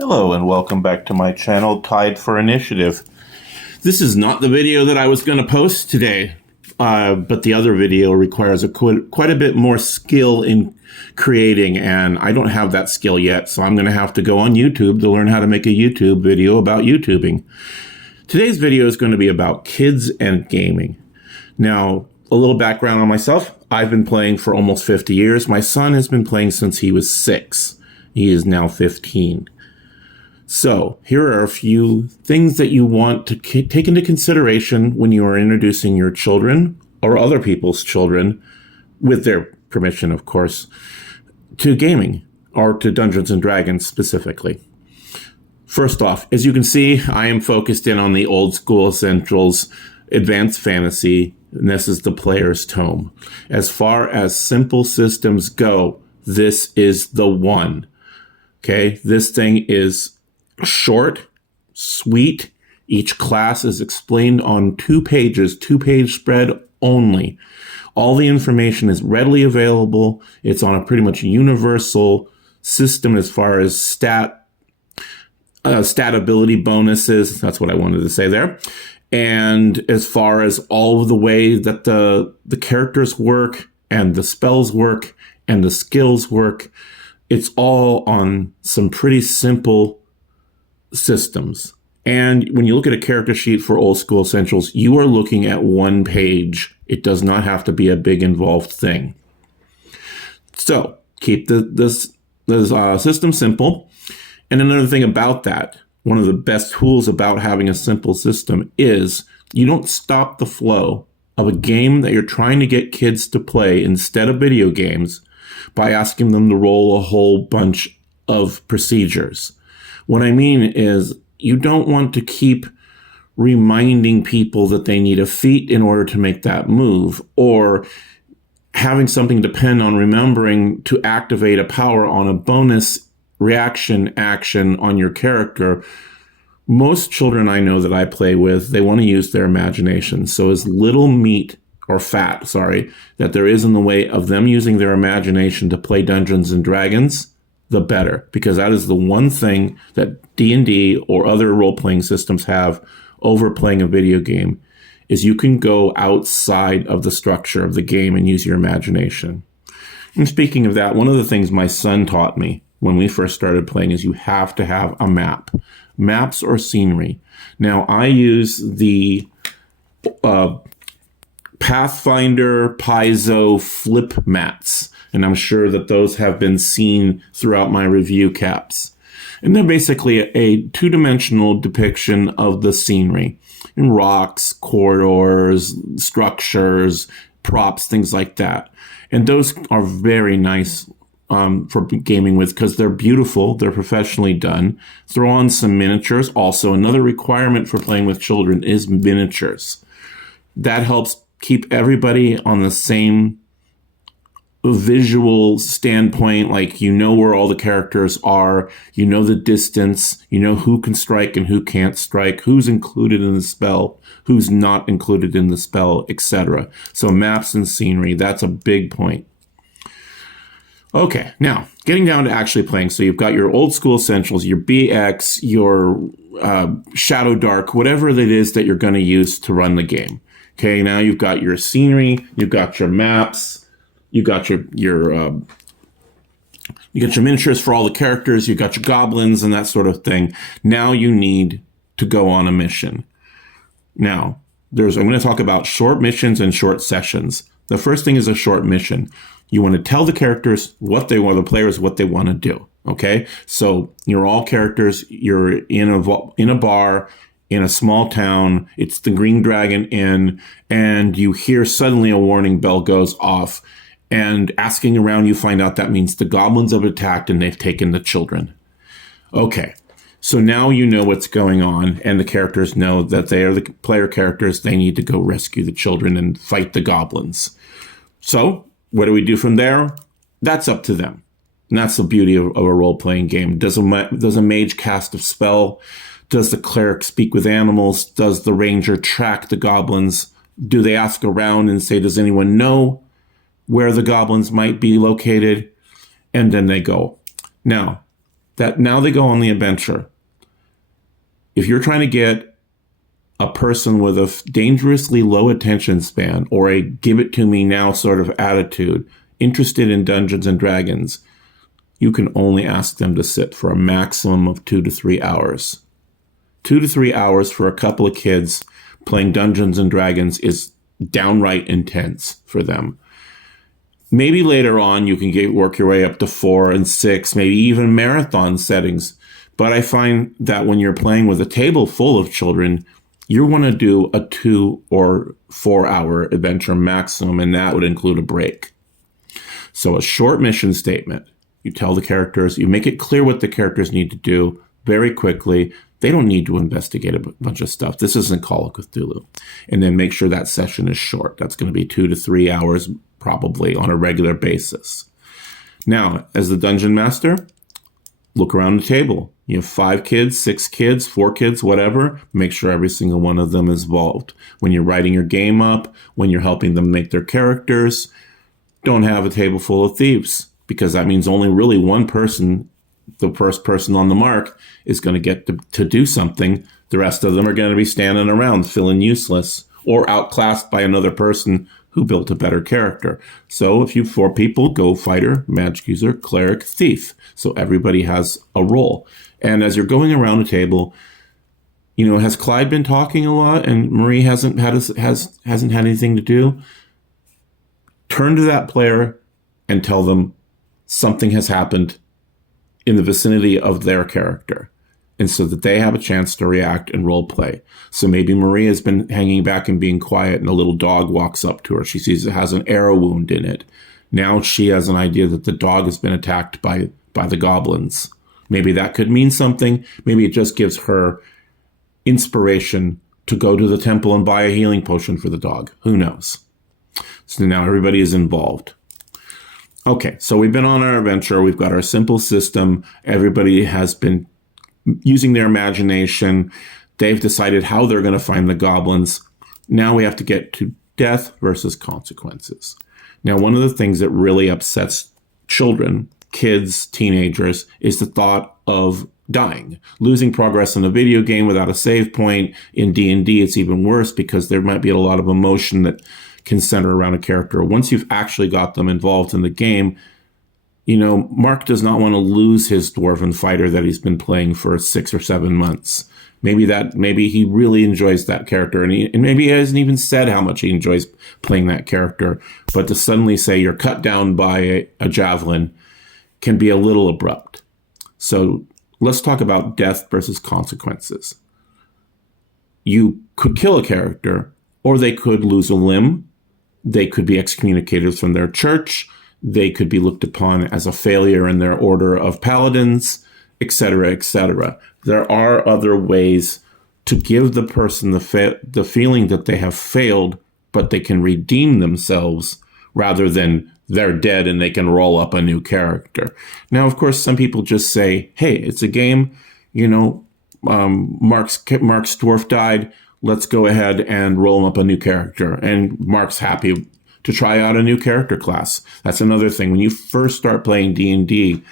Hello and welcome back to my channel, Tied for Initiative. This is not the video that I was going to post today, but the other video requires quite a bit more skill in creating, and I don't have that skill yet, so I'm going to have to go on YouTube to learn how to make a YouTube video about YouTubing. Today's video is going to be about kids and gaming. Now, a little background on myself. I've been playing for almost 50 years. My son has been playing since he was 6. He is now 15. So here are a few things that you want to take into consideration when you are introducing your children or other people's children, with their permission, of course, to gaming or to Dungeons and Dragons specifically. First off, as you can see, I am focused in on the old school essentials, advanced fantasy, and this is the player's tome. As far as simple systems go, this is the one. Okay, this thing is short, sweet. Each class is explained on 2 pages, 2-page spread only. All the information is readily available. It's on a pretty much universal system as far as stat ability bonuses. That's what I wanted to say there. And as far as all of the way that the characters work and the spells work and the skills work, it's all on some pretty simple systems. And when you look at a character sheet for old school essentials, you are looking at 1 page. It does not have to be a big involved thing. So keep this system simple. And another thing about that, one of the best tools about having a simple system is you don't stop the flow of a game that you're trying to get kids to play instead of video games by asking them to roll a whole bunch of procedures. What I mean is you don't want to keep reminding people that they need a feat in order to make that move, or having something depend on remembering to activate a power on a bonus reaction action on your character. Most children I know that I play with, they want to use their imagination. So as little meat or fat, that there is in the way of them using their imagination to play Dungeons and Dragons, the better, because that is the one thing that D&D or other role-playing systems have over playing a video game, is you can go outside of the structure of the game and use your imagination. And speaking of that, one of the things my son taught me when we first started playing is you have to have a map. Maps or scenery. Now, I use the Pathfinder Paizo flip mats, and I'm sure that those have been seen throughout my review caps. And they're basically a 2-dimensional depiction of the scenery in rocks, corridors, structures, props, things like that. And those are very nice for gaming with because they're beautiful. They're professionally done. Throw on some miniatures. Also, another requirement for playing with children is miniatures. That helps keep everybody on the same visual standpoint, like you know where all the characters are, you know the distance, you know who can strike and who can't strike, who's included in the spell, who's not included in the spell, etc. So maps and scenery, that's a big point. Okay, now getting down to actually playing. So you've got your old school essentials, your BX, your Shadow Dark, whatever it is that you're going to use to run the game. Okay, now you've got your scenery, you've got your maps, you got your miniatures for all the characters, you got your goblins and that sort of thing. Now you need to go on a mission. Now, I'm going to talk about short missions and short sessions. The first thing is a short mission. You want to tell the characters the players what they want to do. Okay, so you're all characters. You're in a bar in a small town. It's the Green Dragon Inn, and you hear suddenly a warning bell goes off. And asking around, you find out that means the goblins have attacked and they've taken the children. Okay, so now you know what's going on, and the characters know that they are the player characters. They need to go rescue the children and fight the goblins. So what do we do from there? That's up to them. And that's the beauty of a role-playing game. Does a mage cast a spell? Does the cleric speak with animals? Does the ranger track the goblins? Do they ask around and say, does anyone know where the goblins might be located? And then they go. Now, that now they go on the adventure. If you're trying to get a person with a dangerously low attention span or a give it to me now sort of attitude, interested in Dungeons and Dragons, you can only ask them to sit for a maximum of 2 to 3 hours. 2 to 3 hours for a couple of kids playing Dungeons and Dragons is downright intense for them. Maybe later on you can work your way up to 4 and 6, maybe even marathon settings. But I find that when you're playing with a table full of children, you want to do a 2 or 4 hour adventure maximum, and that would include a break. So a short mission statement. You tell the characters, you make it clear what the characters need to do very quickly. They don't need to investigate a bunch of stuff. This isn't Call of Cthulhu. And then make sure that session is short. That's going to be 2 to 3 hours probably on a regular basis. Now, as the dungeon master, look around the table. You have 5 kids, 6 kids, 4 kids, whatever. Make sure every single one of them is involved. When you're writing your game up, when you're helping them make their characters, don't have a table full of thieves, because that means only really one person, the first person on the mark, is going to get to do something. The rest of them are going to be standing around feeling useless or outclassed by another person who built a better character. So if you 4 people, go fighter, magic user, cleric, thief. So everybody has a role. And as you're going around the table, has Clyde been talking a lot and Marie hasn't had anything to do? Turn to that player and tell them something has happened in the vicinity of their character, and so that they have a chance to react and role play. So maybe Marie has been hanging back and being quiet, and a little dog walks up to her. She sees it has an arrow wound in it. Now she has an idea that the dog has been attacked by the goblins. Maybe that could mean something. Maybe it just gives her inspiration to go to the temple and buy a healing potion for the dog. Who knows? So now everybody is involved. Okay, so we've been on our adventure. We've got our simple system. Everybody has been using their imagination. They've decided how they're going to find the goblins. Now we have to get to death versus consequences. Now, one of the things that really upsets children, kids, teenagers, is the thought of dying. Losing progress in a video game without a save point. In D&D, it's even worse because there might be a lot of emotion that can center around a character. Once you've actually got them involved in the game, Mark does not want to lose his dwarven fighter that he's been playing for 6 or 7 months. Maybe he really enjoys that character, and maybe he hasn't even said how much he enjoys playing that character. But to suddenly say you're cut down by a javelin can be a little abrupt. So let's talk about death versus consequences. You could kill a character, or they could lose a limb. They could be excommunicated from their church. They could be looked upon as a failure in their order of paladins, etc., etc. There are other ways to give the person the feeling that they have failed, but they can redeem themselves rather than they're dead and they can roll up a new character. Now, of course, some people just say, hey, it's a game. Mark's dwarf died. Let's go ahead and roll him up a new character. And Mark's happy to try out a new character class. That's another thing. When you first start playing D&D,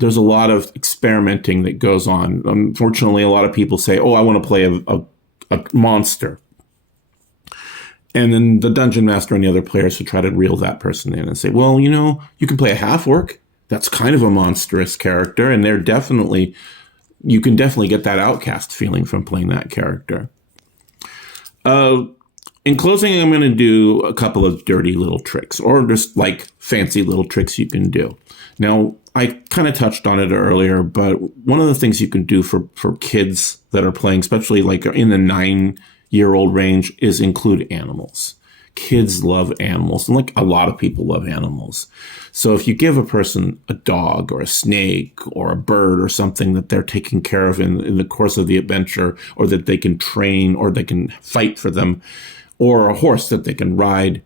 there's a lot of experimenting that goes on. Unfortunately, a lot of people say, I want to play a monster. And then the dungeon master and the other players will try to reel that person in and say, well, you can play a half-orc. That's kind of a monstrous character. And you can definitely get that outcast feeling from playing that character. In closing, I'm going to do a couple of dirty little tricks, or just like fancy little tricks you can do. Now, I kind of touched on it earlier, but one of the things you can do for kids that are playing, especially like in the 9-year-old range, is include animals. Kids love animals, and like a lot of people love animals. So if you give a person a dog or a snake or a bird or something that they're taking care of in the course of the adventure, or that they can train or they can fight for them, or a horse that they can ride,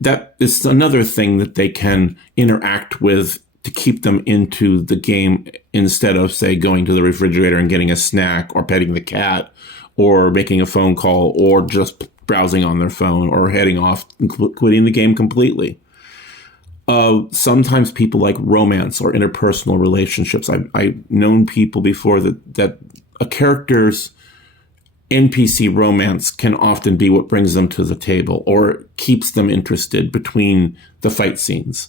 that is another thing that they can interact with to keep them into the game, instead of, say, going to the refrigerator and getting a snack, or petting the cat, or making a phone call, or just browsing on their phone, or heading off and quitting the game completely. Sometimes people like romance or interpersonal relationships. I've known people before that a character's NPC romance can often be what brings them to the table or keeps them interested between the fight scenes.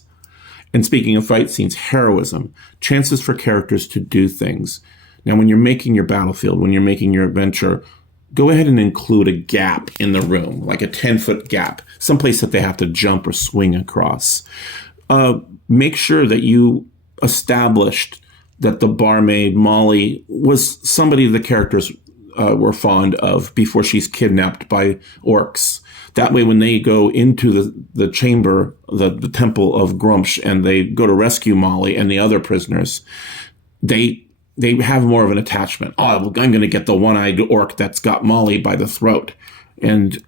And speaking of fight scenes, heroism, chances for characters to do things. Now, when you're making your battlefield, when you're making your adventure, go ahead and include a gap in the room, like a 10-foot gap, someplace that they have to jump or swing across. Make sure that you established that the barmaid, Molly, was somebody the characters were fond of before she's kidnapped by orcs. That way, when they go into the chamber, the temple of Grumsh, and they go to rescue Molly and the other prisoners, they have more of an attachment. Oh, I'm going to get the one-eyed orc that's got Molly by the throat. And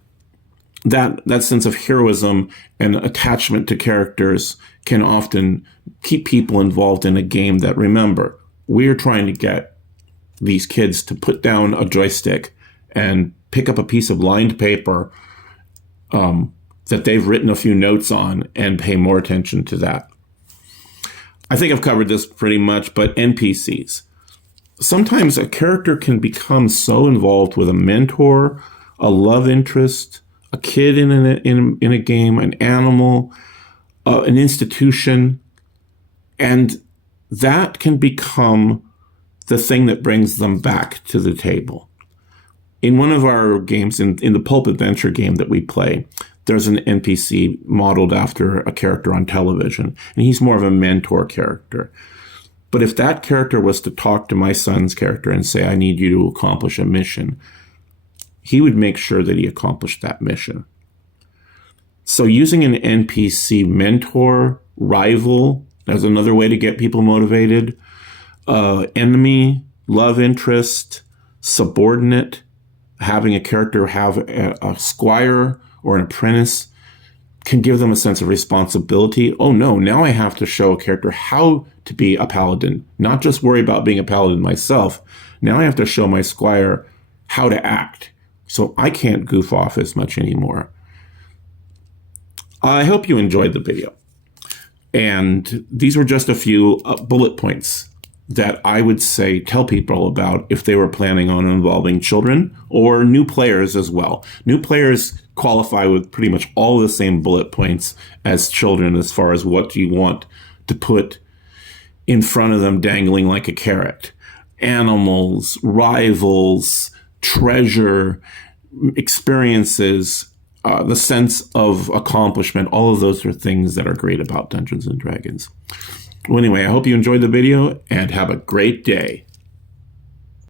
that sense of heroism and attachment to characters can often keep people involved in a game that, remember, we're trying to get these kids to put down a joystick and pick up a piece of lined paper that they've written a few notes on and pay more attention to that. I think I've covered this pretty much, but NPCs. Sometimes a character can become so involved with a mentor, a love interest, a kid in a game, an animal, an institution, and that can become the thing that brings them back to the table. In one of our games, in the Pulp Adventure game that we play, there's an NPC modeled after a character on television, and he's more of a mentor character. But if that character was to talk to my son's character and say, I need you to accomplish a mission, he would make sure that he accomplished that mission. So using an NPC mentor, rival, as another way to get people motivated, enemy, love interest, subordinate, having a character have a squire or an apprentice can give them a sense of responsibility. Oh no, now I have to show a character how to be a paladin, not just worry about being a paladin myself. Now I have to show my squire how to act, so I can't goof off as much anymore. I hope you enjoyed the video. And these were just a few bullet points that I would say tell people about if they were planning on involving children or new players as well. New players qualify with pretty much all the same bullet points as children as far as what you want to put in front of them dangling like a carrot. Animals, rivals, treasure, experiences, the sense of accomplishment. All of those are things that are great about Dungeons & Dragons. Well, anyway, I hope you enjoyed the video and have a great day.